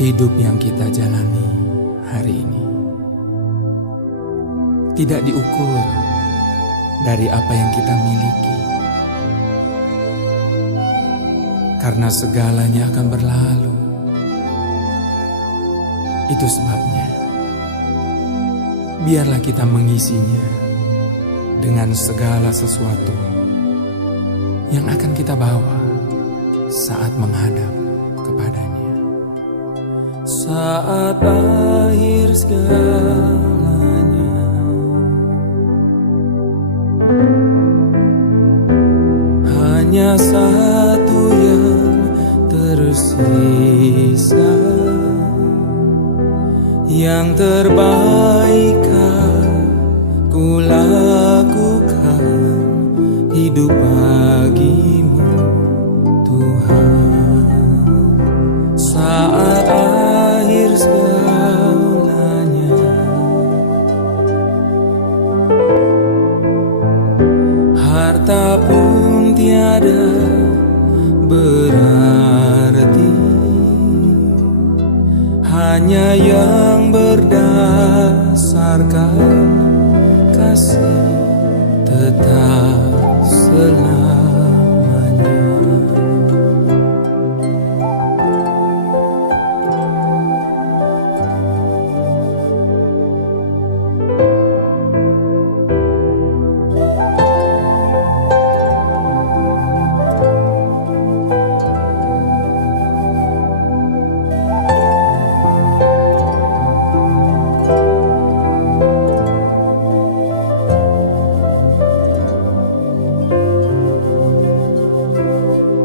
Hidup yang kita jalani hari ini tidak diukur dari apa yang kita miliki, karena segalanya akan berlalu. Itu sebabnya biarlah kita mengisinya dengan segala sesuatu yang akan kita bawa saat menghadap kepadanya. Saat akhir segalanya, hanya satu yang tersisa, yang terbaik ku lakukan, hidup bagimu Tuhan. Saat akhir segalanya, harta pun tiada berarti, hanya yang berdasarkan kasih tetap selamanya.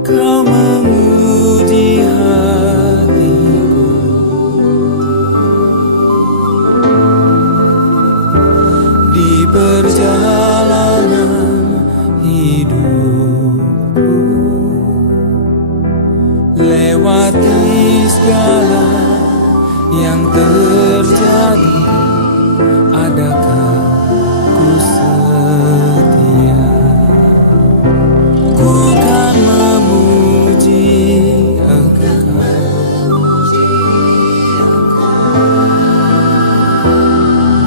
Kau menguji hatiku, di perjalanan hidupku, lewati segala yang terjadi, adakah ku setia? Ku kan memuji Engkau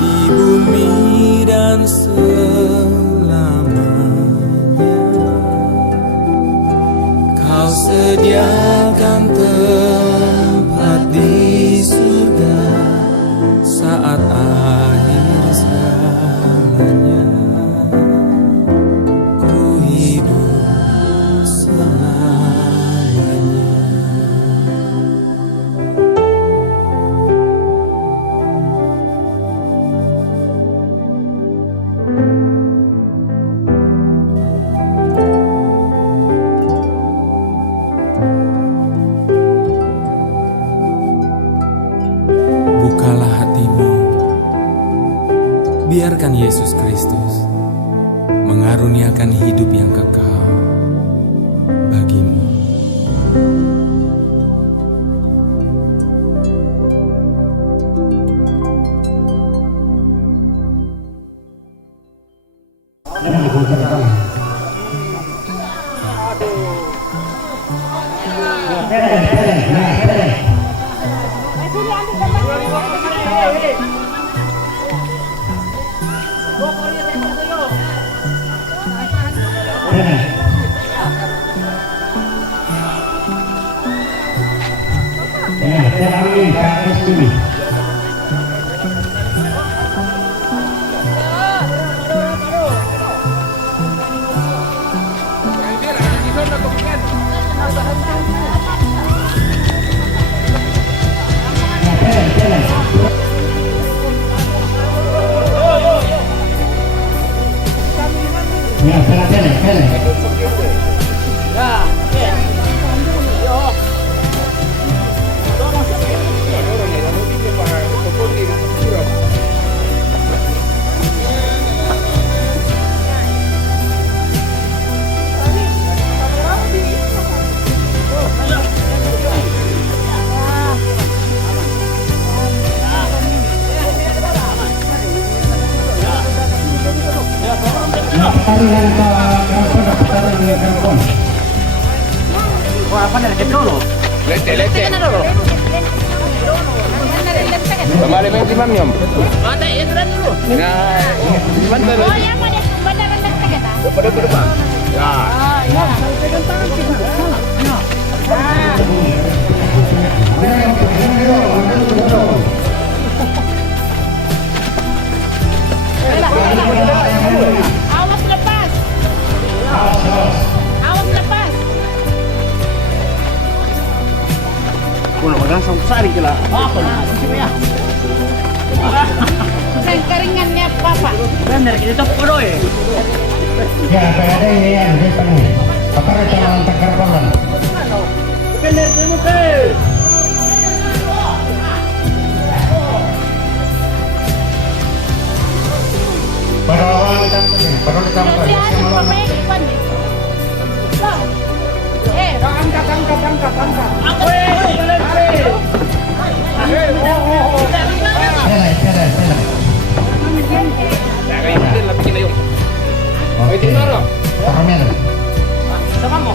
di bumi dan selamanya. Kau sediakan tempat di surga saat akhir segalanya. Ku hidup selamanya. Bukalah hatimu, biarkan Yesus Kristus mengaruniakan hidup yang kekal bagimu. Wah, apa nih? Lete dulu. Lete. Kembali main Imam Nyom. Mata ya dulu. Nah, mana? Oh ya, pada beneran dekat kita. Pada depan. Ya. Oh ya. Pegang tangan kita. Awas lepas. Awas lepas. Kuna magasang sari kila. Apa lah? Ya. Keringannya papa. Bener kita tuh puro eh. Ya, ada ini ya, di depan ini. Apa rencana tangkar kolam? Bener sih muka. Pada awal kita perlu ditambah. Si Ari pemain Iwan nih. Loh. Angkat. Pela. Ya, kayak mungkin lebih kita yuk. Oke. Itu naro. Paramel. Sama mo.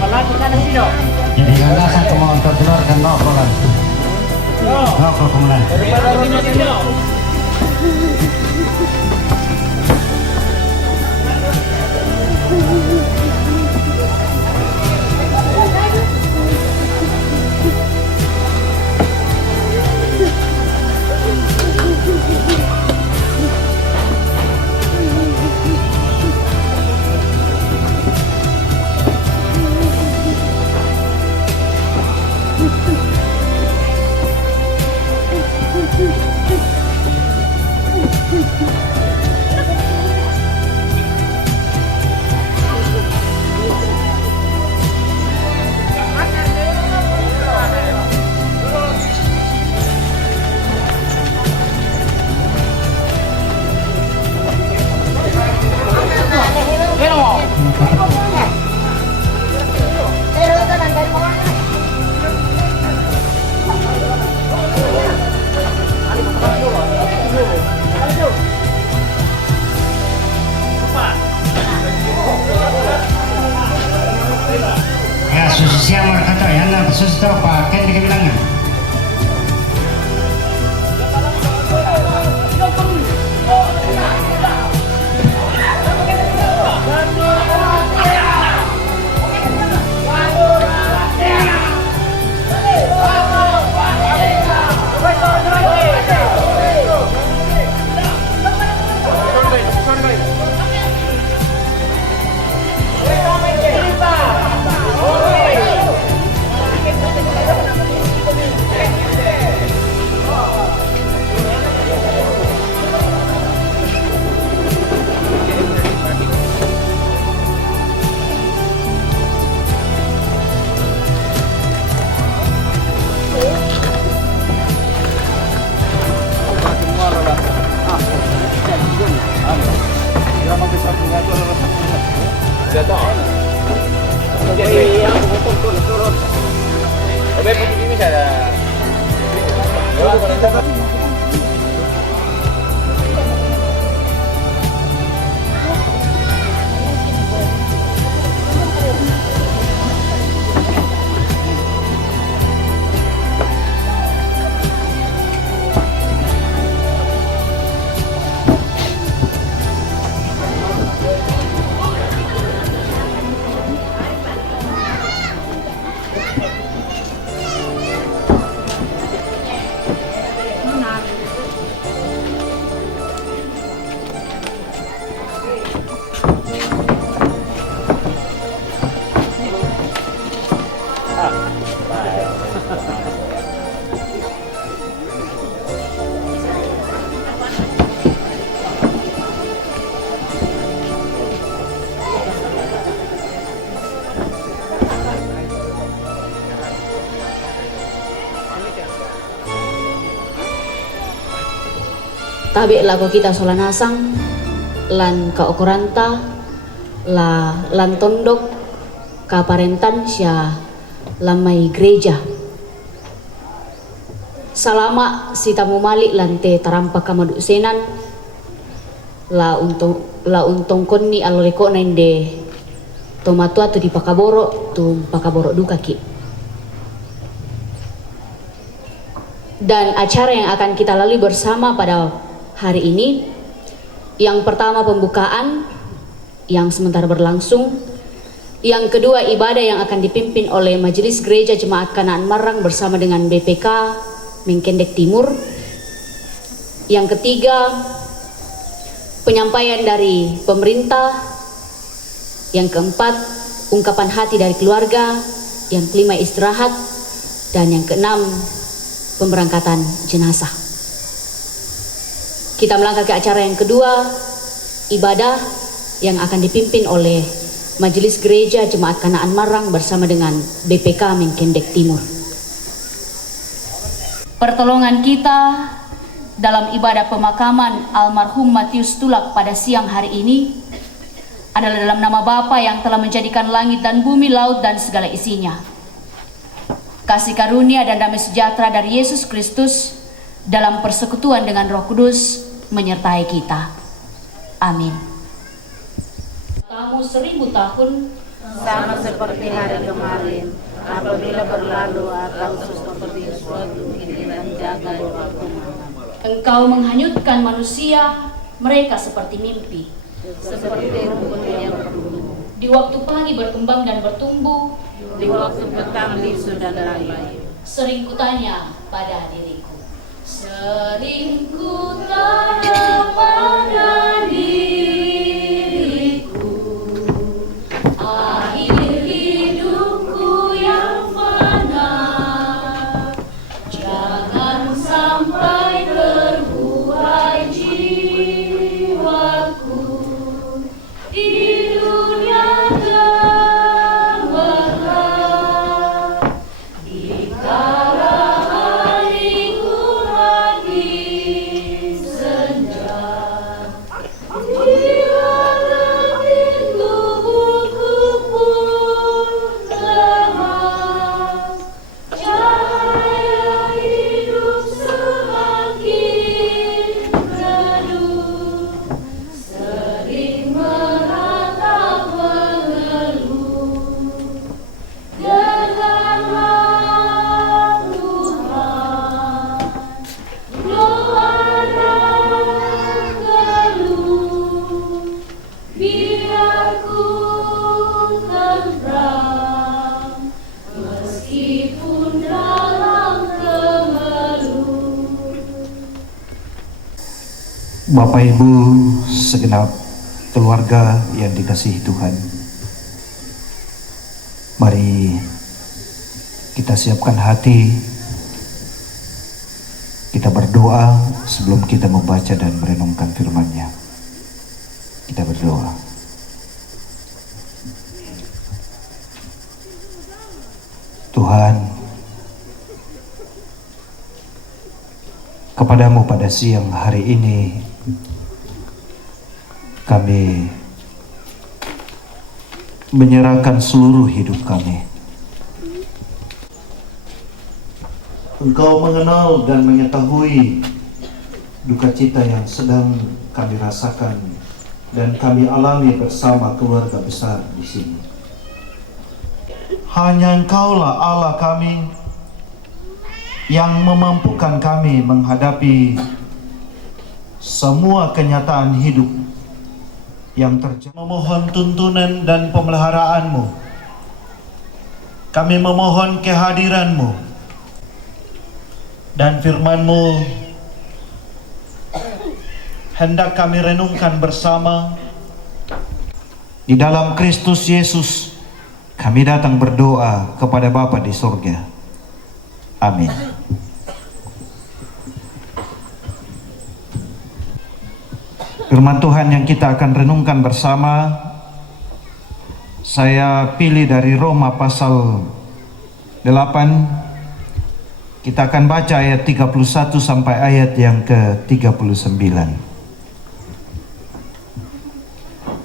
Malaki ka na sino. Jadi landasan ke mau tertelurkan nokolan. Nokol kemudian. Ya, susu siang kata ya, nah susu tahu pakai di kebilangan. Jadi yang turun. Tapi begini saja. Tabi lagu kita solanasang lan kaukuranta la lan tondok kaparentan sya lamai gereja salama si tamu malik lante tarampa kamaduk senan la untung konni aloreko nende tomatua tu di pakaboro tu pakaboro duka ki Dan acara yang akan kita lalui bersama pada hari ini, yang pertama pembukaan yang sementara berlangsung, yang kedua ibadah yang akan dipimpin oleh Majelis Gereja Jemaat Kanaan Marang bersama dengan BPK Mengkendek Timur, yang ketiga penyampaian dari pemerintah, yang keempat ungkapan hati dari keluarga, yang kelima istirahat, dan yang keenam pemberangkatan jenazah. Kita melangkah ke acara yang kedua, ibadah yang akan dipimpin oleh Majelis Gereja Jemaat Kanaan Marang bersama dengan BPK Mengkendek Timur. Pertolongan kita dalam ibadah pemakaman almarhum Matius Tulak pada siang hari ini adalah dalam nama Bapa yang telah menjadikan langit dan bumi, laut dan segala isinya. Kasih karunia dan damai sejahtera dari Yesus Kristus dalam persekutuan dengan Roh Kudus menyertai kita. Amin. Kamu 1000 tahun Sama seperti hari kemarin, apabila berlalu atau seperti suatu giliran jaga waktu malam. Engkau menghanyutkan manusia, mereka seperti mimpi. Seperti rumput yang bertumbuh, Di waktu pagi berkembang dan bertumbuh, di waktu petang bisu dan layu. sering kutanya pada diriku. Sering kutanya pada diriku, akhir hidupku yang mana, jangan sampai terbuai jiwaku di dunia gemerlap, di kala hariku makin senja, bila letih tubuhku pun lemah, cahaya hidup semakin redup, sering meratap mengeluh, dengarlah Tuhan, doa dan keluh, biar ku tenteram meskipun dalam kemeluh. Bapak Ibu segenap keluarga yang dikasihi Tuhan, mari kita siapkan hati, kita berdoa sebelum kita membaca dan merenungkan firman-Nya. Kita berdoa. Tuhan, kepadamu pada siang hari ini kami menyerahkan seluruh hidup kami. Engkau mengenal dan mengetahui duka cita yang sedang kami rasakan dan kami alami bersama keluarga besar di sini. Hanya Engkaulah Allah kami yang memampukan kami menghadapi semua kenyataan hidup yang terjadi. Memohon tuntunan dan pemeliharaanmu. Kami memohon kehadiranmu dan firman-Mu hendak kami renungkan bersama. Di dalam Kristus Yesus kami datang berdoa kepada Bapa di surga. Amin. Firman Tuhan yang kita akan renungkan bersama, saya pilih dari Roma pasal 8. Kita akan baca ayat 31 sampai ayat yang ke-39.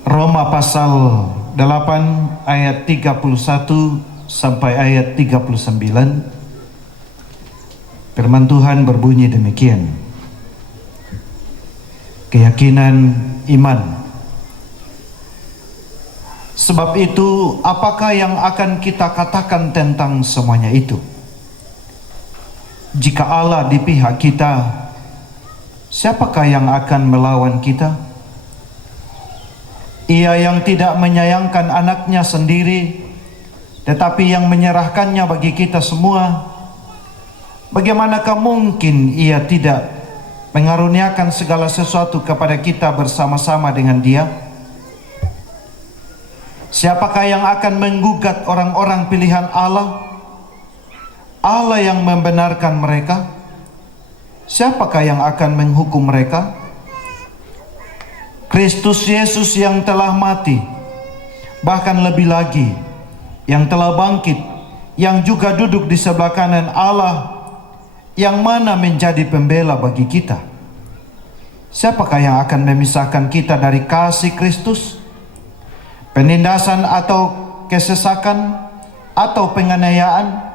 Roma pasal 8 ayat 31 sampai ayat 39. Firman Tuhan berbunyi demikian. Keyakinan iman. Sebab itu, apakah yang akan kita katakan tentang semuanya itu? Jika Allah di pihak kita, siapakah yang akan melawan kita? Ia yang tidak menyayangkan anaknya sendiri, tetapi yang menyerahkannya bagi kita semua, bagaimanakah mungkin ia tidak mengaruniakan segala sesuatu kepada kita bersama-sama dengan Dia? Siapakah yang akan menggugat orang-orang pilihan Allah? Allah yang membenarkan mereka. Siapakah yang akan menghukum mereka? Kristus Yesus yang telah mati, bahkan lebih lagi, yang telah bangkit, yang juga duduk di sebelah kanan Allah, yang mana menjadi pembela bagi kita. Siapakah yang akan memisahkan kita dari kasih Kristus? Penindasan atau kesesakan, atau penganiayaan,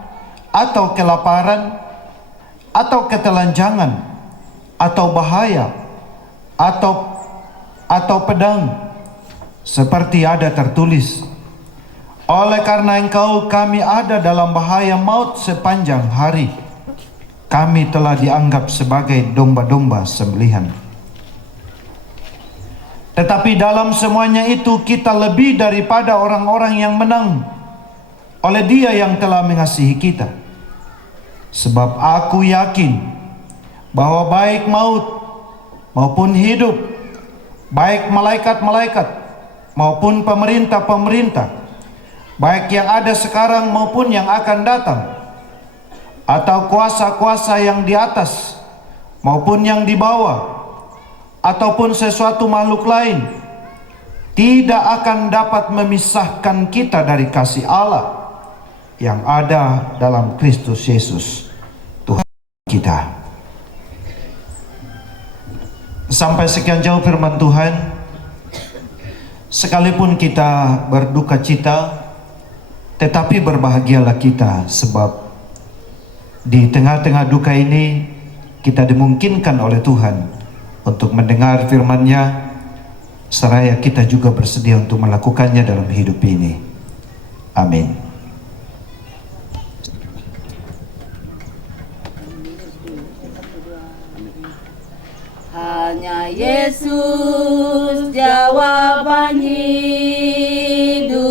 atau kelaparan, atau ketelanjangan, atau bahaya, atau pedang, seperti ada tertulis, oleh karena Engkau kami ada dalam bahaya maut sepanjang hari. Kami telah dianggap sebagai domba-domba sembelihan. Tetapi dalam semuanya itu kita lebih daripada orang-orang yang menang oleh Dia yang telah mengasihi kita. Sebab aku yakin bahwa baik maut maupun hidup, baik malaikat-malaikat maupun pemerintah-pemerintah, baik yang ada sekarang maupun yang akan datang, atau kuasa-kuasa yang di atas maupun yang di bawah, ataupun sesuatu makhluk lain, tidak akan dapat memisahkan kita dari kasih Allah yang ada dalam Kristus Yesus Tuhan kita. Sampai sekian jauh firman Tuhan. Sekalipun kita berduka cita, tetapi berbahagialah kita, sebab di tengah-tengah duka ini kita dimungkinkan oleh Tuhan untuk mendengar firman-Nya, seraya kita juga bersedia untuk melakukannya dalam hidup ini. Amin. Hanya Yesus jawaban hidupku.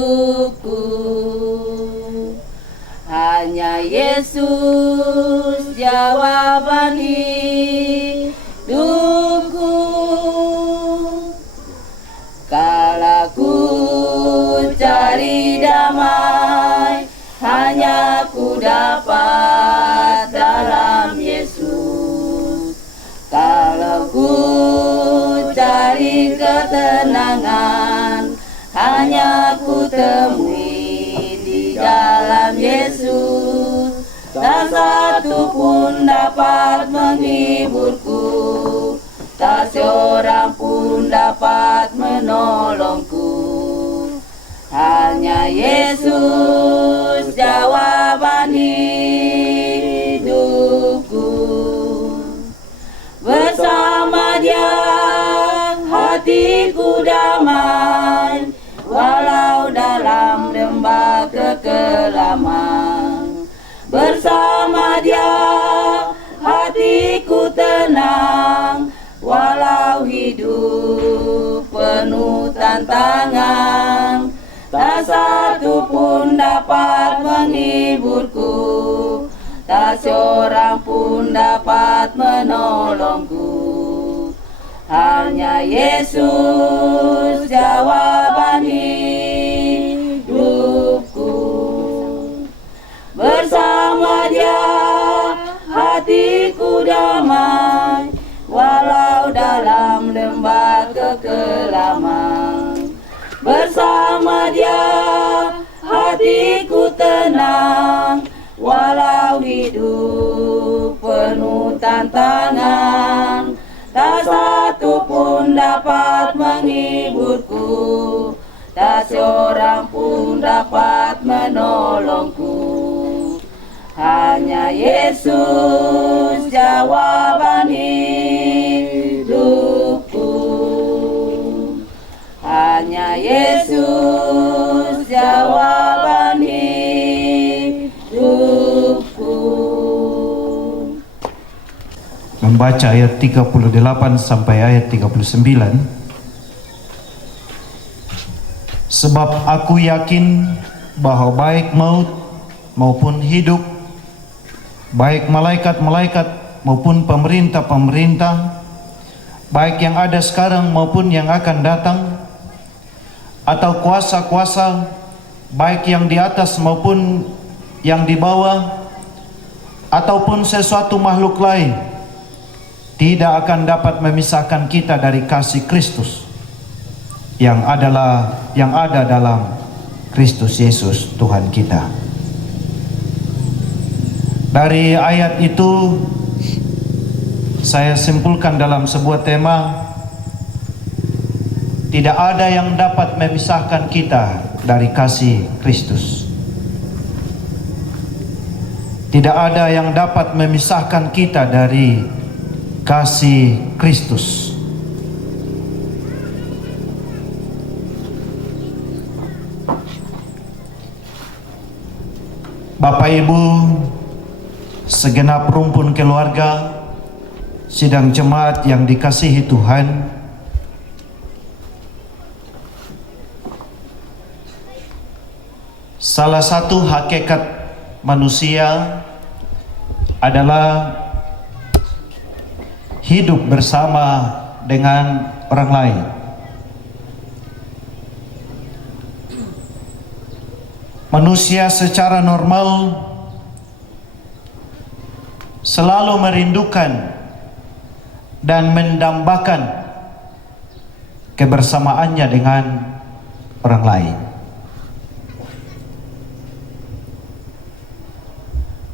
Hanya Yesus jawaban hidupku. Kala ku cari damai, hanya ku dapat dalam Yesus. Kalau ku cari ketenangan, hanya ku temui di dalam Yesus. Tak satu pun dapat menghiburku, tak seorang pun dapat menolongku. Hanya Yesus jawaban hidupku. Bersama Dia hatiku damai, walau dalam lembah kekelaman. Bersama Dia hatiku tenang, walau hidup penuh tantangan. Tak satu pun dapat menghiburku, tak seorang pun dapat menolongku. Hanya Yesus jawaban hidupku. Bersama Dia hatiku damai, walau dalam lembah kekelaman. Bersama Dia hatiku tenang, walau hidup penuh tantangan. Tak satu pun dapat menghiburku, tak seorang pun dapat menolongku. Hanya Yesus jawaban hidupku. Hanya Yesus jawaban hidupku. membaca ayat 38 sampai ayat 39. Sebab aku yakin bahwa baik maut maupun hidup, baik malaikat-malaikat maupun pemerintah-pemerintah, baik yang ada sekarang maupun yang akan datang, atau kuasa-kuasa, baik yang di atas maupun yang di bawah, ataupun sesuatu makhluk lain, tidak akan dapat memisahkan kita dari kasih Kristus yang ada dalam Kristus Yesus Tuhan kita. Dari ayat itu saya simpulkan dalam sebuah tema, tidak ada yang dapat memisahkan kita dari kasih Kristus. Tidak ada yang dapat memisahkan kita dari kasih Kristus. Bapak Ibu, segenap rumpun keluarga, sidang jemaat yang dikasihi Tuhan, salah satu hakikat manusia adalah hidup bersama dengan orang lain. Manusia secara normal selalu merindukan dan mendambakan kebersamaannya dengan orang lain.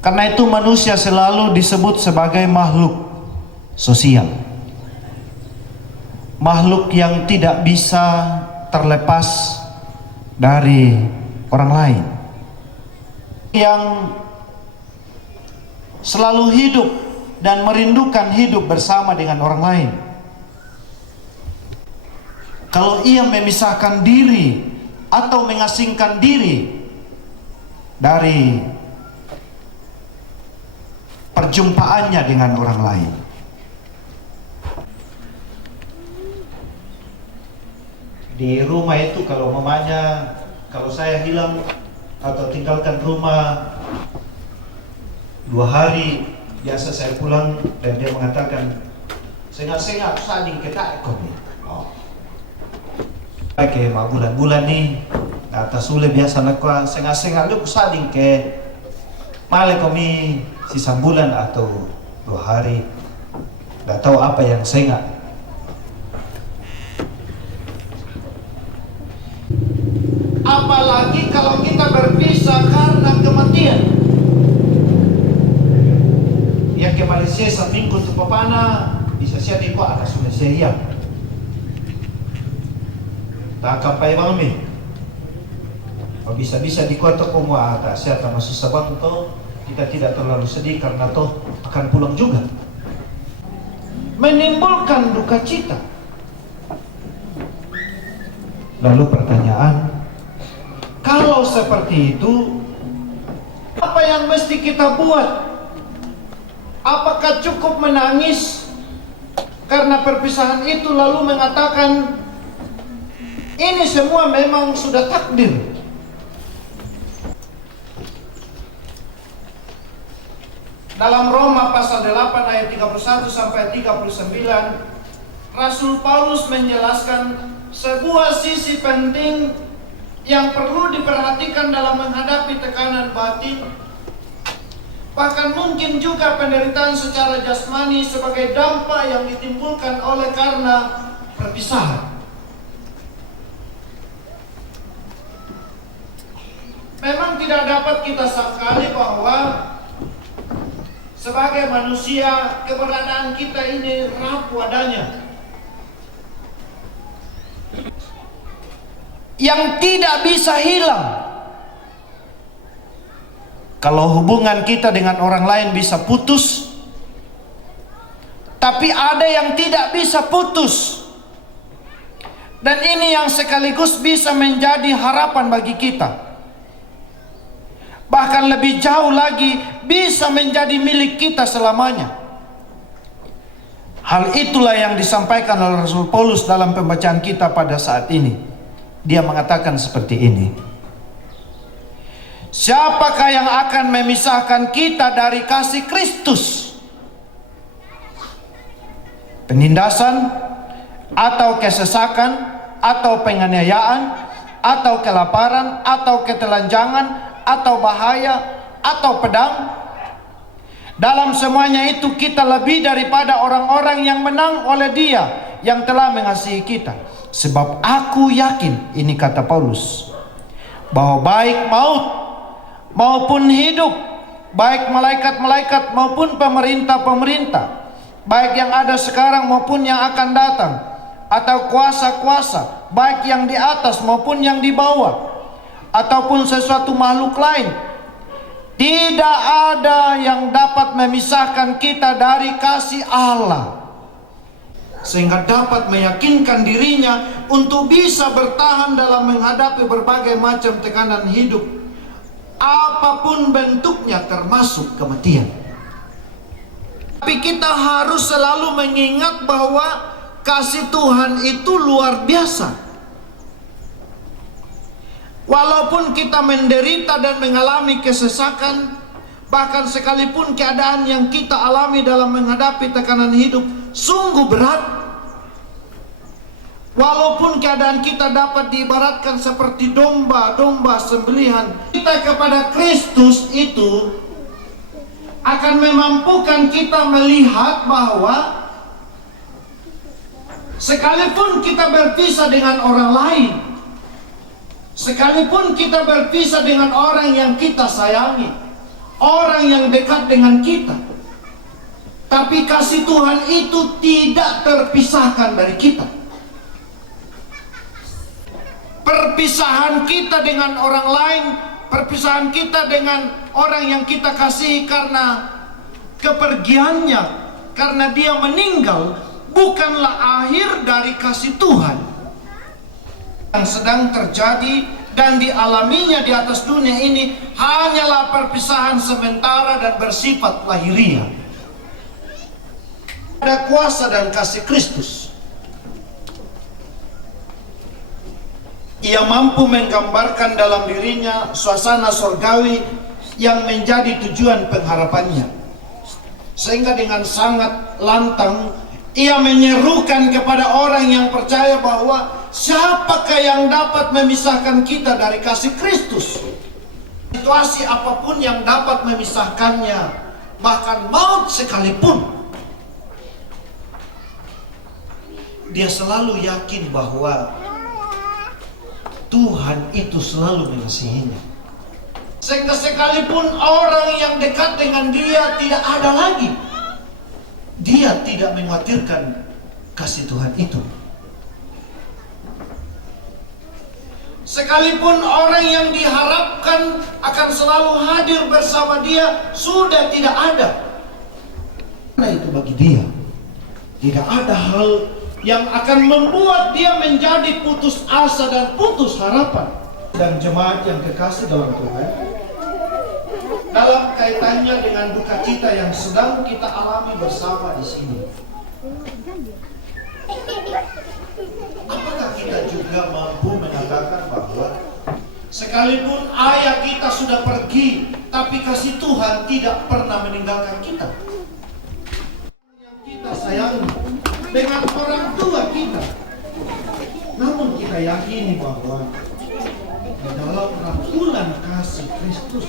Karena itu manusia selalu disebut sebagai makhluk sosial. Makhluk yang tidak bisa terlepas dari orang lain, yang selalu hidup dan merindukan hidup bersama dengan orang lain. Kalau ia memisahkan diri atau mengasingkan diri dari perjumpaannya dengan orang lain, di rumah itu kalau mamanya, kalau saya hilang atau tinggalkan rumah 2 hari, biasa saya pulang dan dia mengatakan, "Sengak-sengak sading kita ekonomi." Oh. Kayak bulan-bulan nih, atas ule biasa nakwa sengak-sengak lu sading ke male komi sisa bulan atau 2 hari. Nggak tahu apa yang sengak. Apalagi kalau kita berpisah karena kematian. Ya ke Malaysia seminggu tu papana bisa siya di ko ada sudah siya. Tak kapai mami. Bisa di ko to ko mo ata siya ta masusabang to, kita tidak terlalu sedih karena toh akan pulang juga. Menimbulkan duka cita. Lalu pertanyaan, kalau seperti itu, apa yang mesti kita buat? Apakah cukup menangis karena perpisahan itu lalu mengatakan ini semua memang sudah takdir? Dalam Roma pasal 8 ayat 31 sampai 39, Rasul Paulus menjelaskan sebuah sisi penting yang perlu diperhatikan dalam menghadapi tekanan batin, bahkan mungkin juga penderitaan secara jasmani sebagai dampak yang ditimbulkan oleh karena perpisahan. Memang tidak dapat kita sangkali bahwa sebagai manusia keberadaan kita ini rapuh adanya. Yang tidak bisa hilang. Kalau hubungan kita dengan orang lain bisa putus, tapi ada yang tidak bisa putus. Dan ini yang sekaligus bisa menjadi harapan bagi kita. Bahkan lebih jauh lagi bisa menjadi milik kita selamanya. Hal itulah yang disampaikan oleh Rasul Paulus dalam pembacaan kita pada saat ini. Dia mengatakan seperti ini. Siapakah yang akan memisahkan kita dari kasih Kristus? Penindasan, atau kesesakan, atau penganiayaan, atau kelaparan, atau ketelanjangan, atau bahaya, atau pedang? Dalam semuanya itu kita lebih daripada orang-orang yang menang oleh Dia yang telah mengasihi kita. Sebab aku yakin, ini kata Paulus, bahwa baik maut maupun hidup, baik malaikat-malaikat maupun pemerintah-pemerintah, baik yang ada sekarang maupun yang akan datang, atau kuasa-kuasa, baik yang di atas maupun yang di bawah, ataupun sesuatu makhluk lain, tidak ada yang dapat memisahkan kita dari kasih Allah, sehingga dapat meyakinkan dirinya untuk bisa bertahan dalam menghadapi berbagai macam tekanan hidup, apapun bentuknya, termasuk kematian. Tapi kita harus selalu mengingat bahwa kasih Tuhan itu luar biasa. Walaupun kita menderita dan mengalami kesesakan, bahkan sekalipun keadaan yang kita alami dalam menghadapi tekanan hidup sungguh berat, walaupun keadaan kita dapat diibaratkan seperti domba-domba sembelihan, kita kepada Kristus itu akan memampukan kita melihat bahwa sekalipun kita berpisah dengan orang lain, sekalipun kita berpisah dengan orang yang kita sayangi, orang yang dekat dengan kita, tapi kasih Tuhan itu tidak terpisahkan dari kita. Perpisahan kita dengan orang lain, perpisahan kita dengan orang yang kita kasihi karena kepergiannya, karena dia meninggal, bukanlah akhir dari kasih Tuhan yang sedang terjadi dan dialaminya di atas dunia ini. Hanyalah perpisahan sementara dan bersifat lahiriah. Ada kuasa dan kasih Kristus, Ia mampu menggambarkan dalam dirinya suasana surgawi yang menjadi tujuan pengharapannya, sehingga dengan sangat lantang Ia menyerukan kepada orang yang percaya bahwa siapakah yang dapat memisahkan kita dari kasih Kristus? Situasi apapun yang dapat memisahkannya, bahkan maut sekalipun, dia selalu yakin bahwa Tuhan itu selalu mengasihinya. Sehingga sekalipun orang yang dekat dengan dia tidak ada lagi, dia tidak mengkhawatirkan kasih Tuhan itu. Sekalipun orang yang diharapkan akan selalu hadir bersama dia sudah tidak ada, karena itu bagi dia tidak ada hal yang akan membuat dia menjadi putus asa dan putus harapan. Dan jemaat yang kekasih dalam Tuhan, dalam kaitannya dengan duka cita yang sedang kita alami bersama di sini, apakah kita juga mampu mengatakan bahwa sekalipun ayah kita sudah pergi, tapi kasih Tuhan tidak pernah meninggalkan kita? Yang kita sayangi, dengan orang tua kita, namun kita yakini bahwa di dalam rangkulan kasih Kristus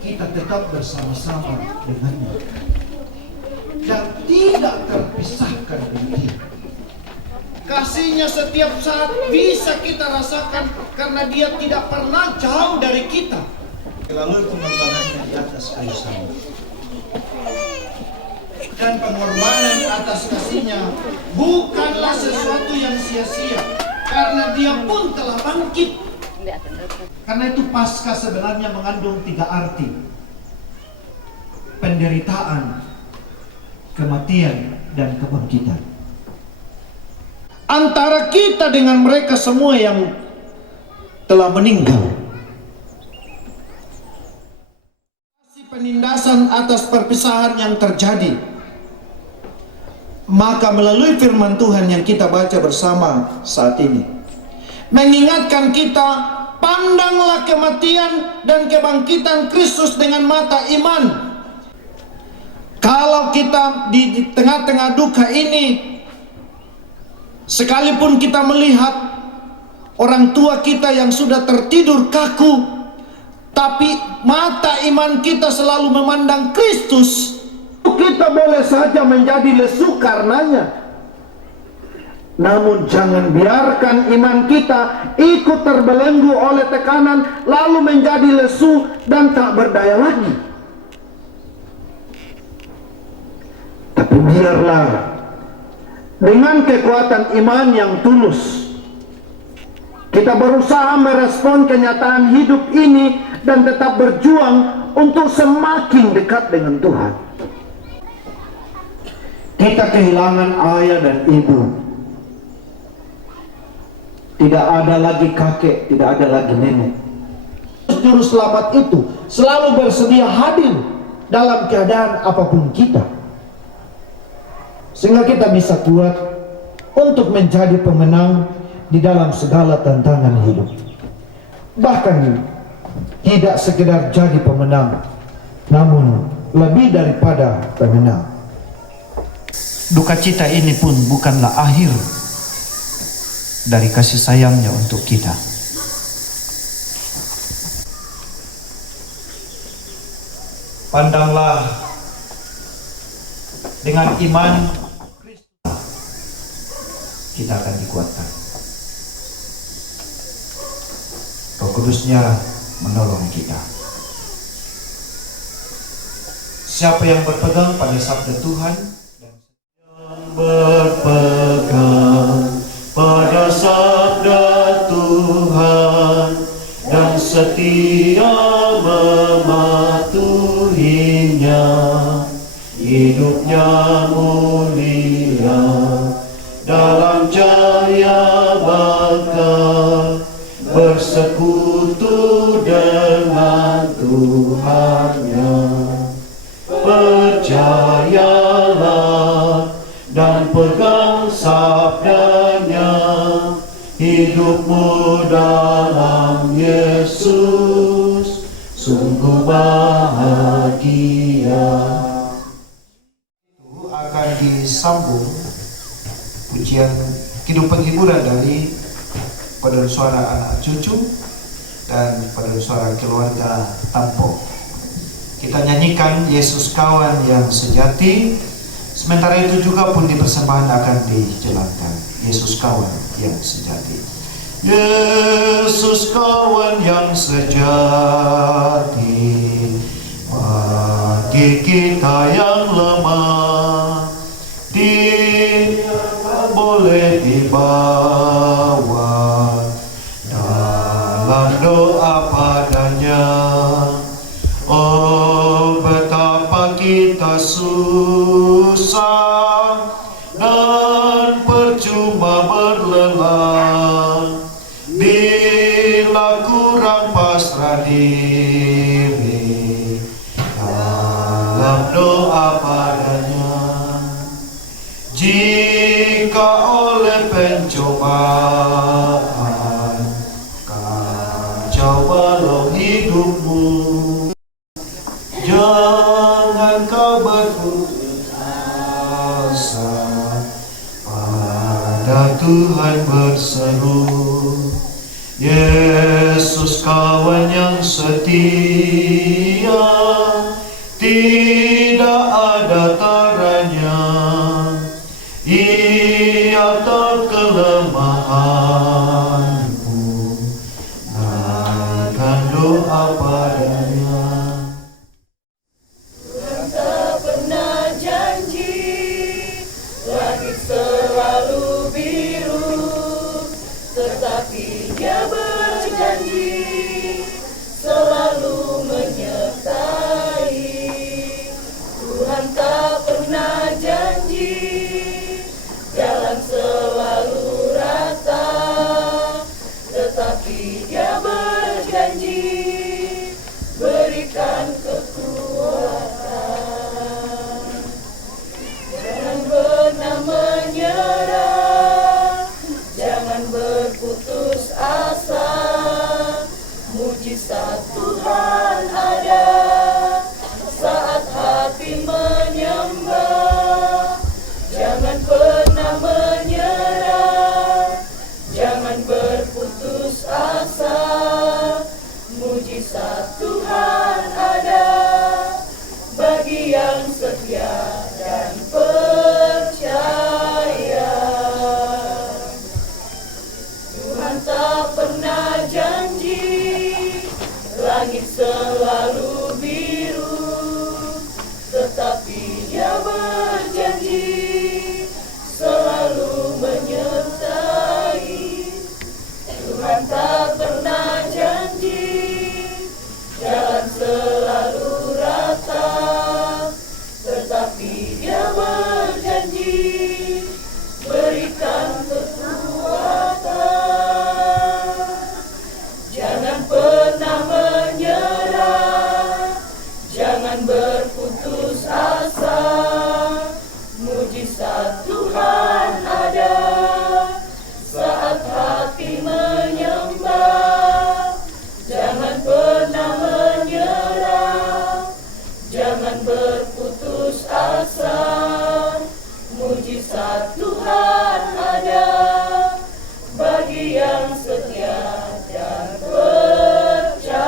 kita tetap bersama-sama dengannya dan tidak terpisahkan dari Dia. Kasihnya setiap saat bisa kita rasakan karena Dia tidak pernah jauh dari kita. Lalu pengorbanannya di atas kayu salib dan pengorbanan atas kasihnya bukanlah sesuatu yang sia-sia, karena Dia pun telah bangkit. Karena itu Paskah sebenarnya mengandung 3 arti: penderitaan, kematian, dan kebangkitan. Antara kita dengan mereka semua yang telah meninggal, penindasan atas perpisahan yang terjadi, Maka melalui firman Tuhan yang kita baca bersama saat ini, mengingatkan kita, pandanglah kematian dan kebangkitan Kristus dengan mata iman. Kalau kita di tengah-tengah duka ini, sekalipun kita melihat orang tua kita yang sudah tertidur kaku, tapi mata iman kita selalu memandang Kristus, kita boleh saja menjadi lesu karenanya. Namun jangan biarkan iman kita ikut terbelenggu oleh tekanan, lalu menjadi lesu dan tak berdaya lagi. Tapi biarlah dengan kekuatan iman yang tulus, kita berusaha merespon kenyataan hidup ini dan tetap berjuang untuk semakin dekat dengan Tuhan. Kita kehilangan ayah dan ibu. Tidak ada lagi kakek, tidak ada lagi nenek. Juru selamat itu selalu bersedia hadir dalam keadaan apapun kita, sehingga kita bisa kuat untuk menjadi pemenang di dalam segala tantangan hidup. Bahkan tidak sekedar jadi pemenang, namun lebih daripada pemenang. Duka cita ini pun bukanlah akhir dari kasih sayangnya untuk kita. Pandanglah dengan iman Kristus, kita akan dikuatkan. Roh Kudusnya menolong kita. Siapa yang berpegang pada sabda Tuhan, berpegang pada sabda Tuhan dan setia mematuhinya, hidupnya mulia dalam cahaya bakal bersekutu dengan Tuhannya. Percayalah dan pegang sabdanya, hidupmu dalam Yesus sungguh bahagia. Itu akan disambung pujian kidung penghiburan dari paduan suara anak cucu dan paduan suara keluarga Tampo. Kita nyanyikan Yesus kawan yang sejati. Sementara itu juga pun di persembahan akan dijalankan Yesus kawan yang sejati. Yesus kawan yang sejati, bagi kita yang lemah, tidak boleh dibawa dalam doa padanya. Oh, betapa kita susah dan percuma berlelah bila kurang pasrah diri dalam doa padanya. Jika oleh pencobaan kacau balau hidupmu, jangan kau berputus asa, pada Tuhan berseru. Yesus kawan yang setia, tidak ada taranya. Ia tahu kelemahanmu, naikkan doa padanya. Tuhan ada bagi yang setia dan percaya. Tuhan tak pernah janji langit selalu biru, tetapi Dia berjanji selalu menyertai. Tuhan tak pernah janji jalan selalu rata, tetapi Dia berjanji berikan kekuatan. Jangan pernah menyerah, jangan berputus asa. Mujizat Tuhan ada saat hati menyembah. Jangan pernah menyerah, jangan berputus asa. Mujizat Tuhan ada bagi yang setia dan percaya.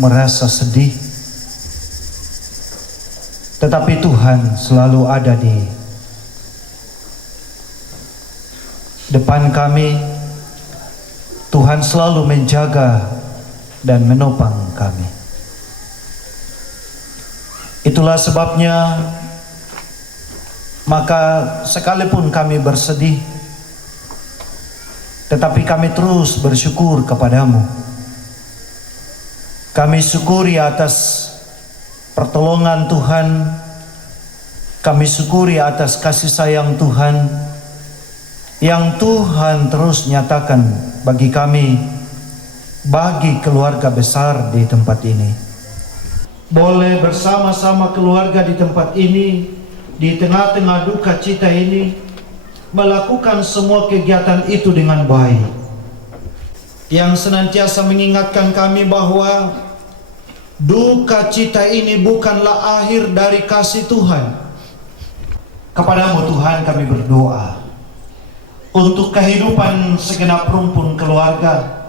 Merasa sedih, tetapi Tuhan selalu ada di depan kami. Tuhan selalu menjaga dan menopang kami. Itulah sebabnya maka sekalipun kami bersedih, tetapi kami terus bersyukur kepadamu. Kami syukuri atas pertolongan Tuhan. Kami syukuri atas kasih sayang Tuhan yang Tuhan terus nyatakan bagi kami, bagi keluarga besar di tempat ini. Boleh bersama-sama keluarga di tempat ini, di tengah-tengah duka cita ini, melakukan semua kegiatan itu dengan baik, yang senantiasa mengingatkan kami bahwa duka cita ini bukanlah akhir dari kasih Tuhan. Kepadamu Tuhan kami berdoa untuk kehidupan segenap rumpun keluarga.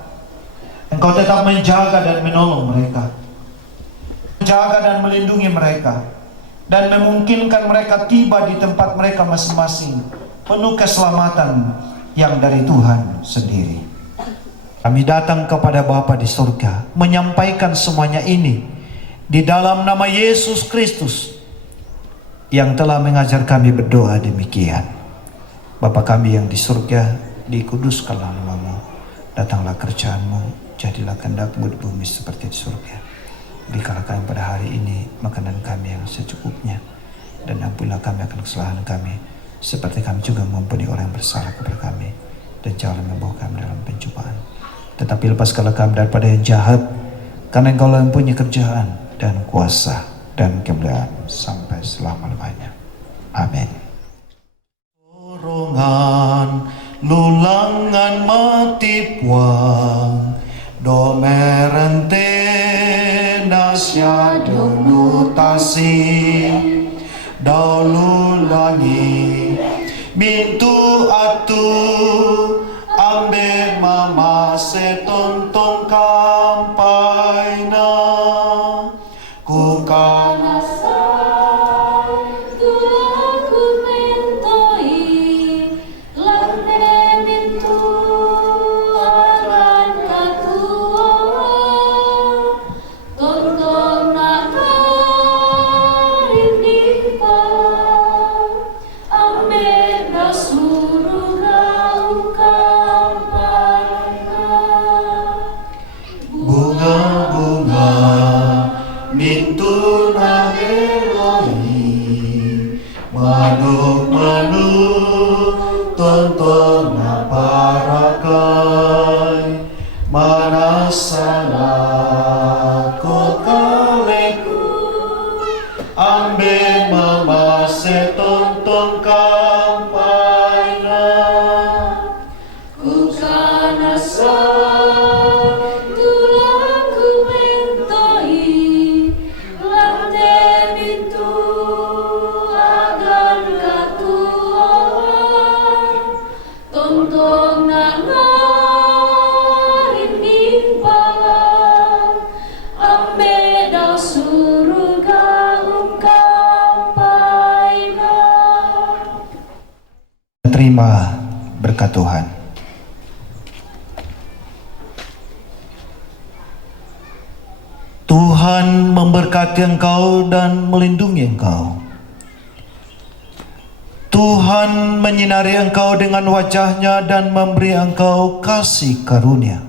Engkau tetap menjaga dan menolong mereka, menjaga dan melindungi mereka, dan memungkinkan mereka tiba di tempat mereka masing-masing penuh keselamatan yang dari Tuhan sendiri. Kami datang kepada Bapa di surga, menyampaikan semuanya ini di dalam nama Yesus Kristus yang telah mengajar kami berdoa demikian. Bapa kami yang di surga, dikuduskanlah nama-Mu, Datanglah kerjaan-Mu, jadilah kehendak-Mu di bumi seperti di surga. Berikanlah kami pada hari ini makanan kami yang secukupnya, dan ampunilah kami akan kesalahan kami, seperti kami juga mengampuni orang yang bersalah kepada kami. Dan janganlah membawa kami dalam pencobaan, tetapi lepaskanlah kami daripada yang jahat, karena Engkau yang punya kerjaan dan kuasa dan kemuliaan sampai selama-lamanya. Amin. Dorongan lulangan mati puang, do merente nasya dulu tasi, daulu langi mintu atu ambe mama setontong kampai na kukan terima berkat Tuhan. Tuhan memberkati engkau dan melindungi engkau. Tuhan menyinari engkau dengan wajah-Nya dan memberi engkau kasih karunia.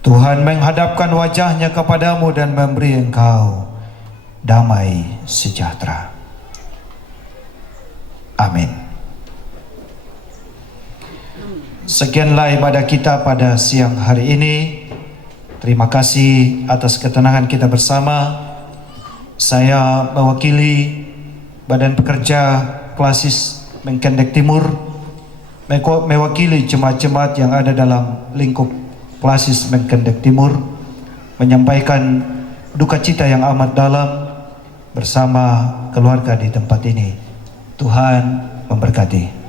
Tuhan menghadapkan wajah-Nya kepadamu dan memberi engkau damai sejahtera. Amin. Sekianlah ibadah kita pada siang hari ini. Terima kasih atas ketenangan kita bersama. Saya mewakili Badan Pekerja Klasis Menkendek Timur, mewakili jemaat-jemaat yang ada dalam lingkup Klasis Menkendek Timur, menyampaikan duka cita yang amat dalam bersama keluarga di tempat ini. Tuhan memberkati.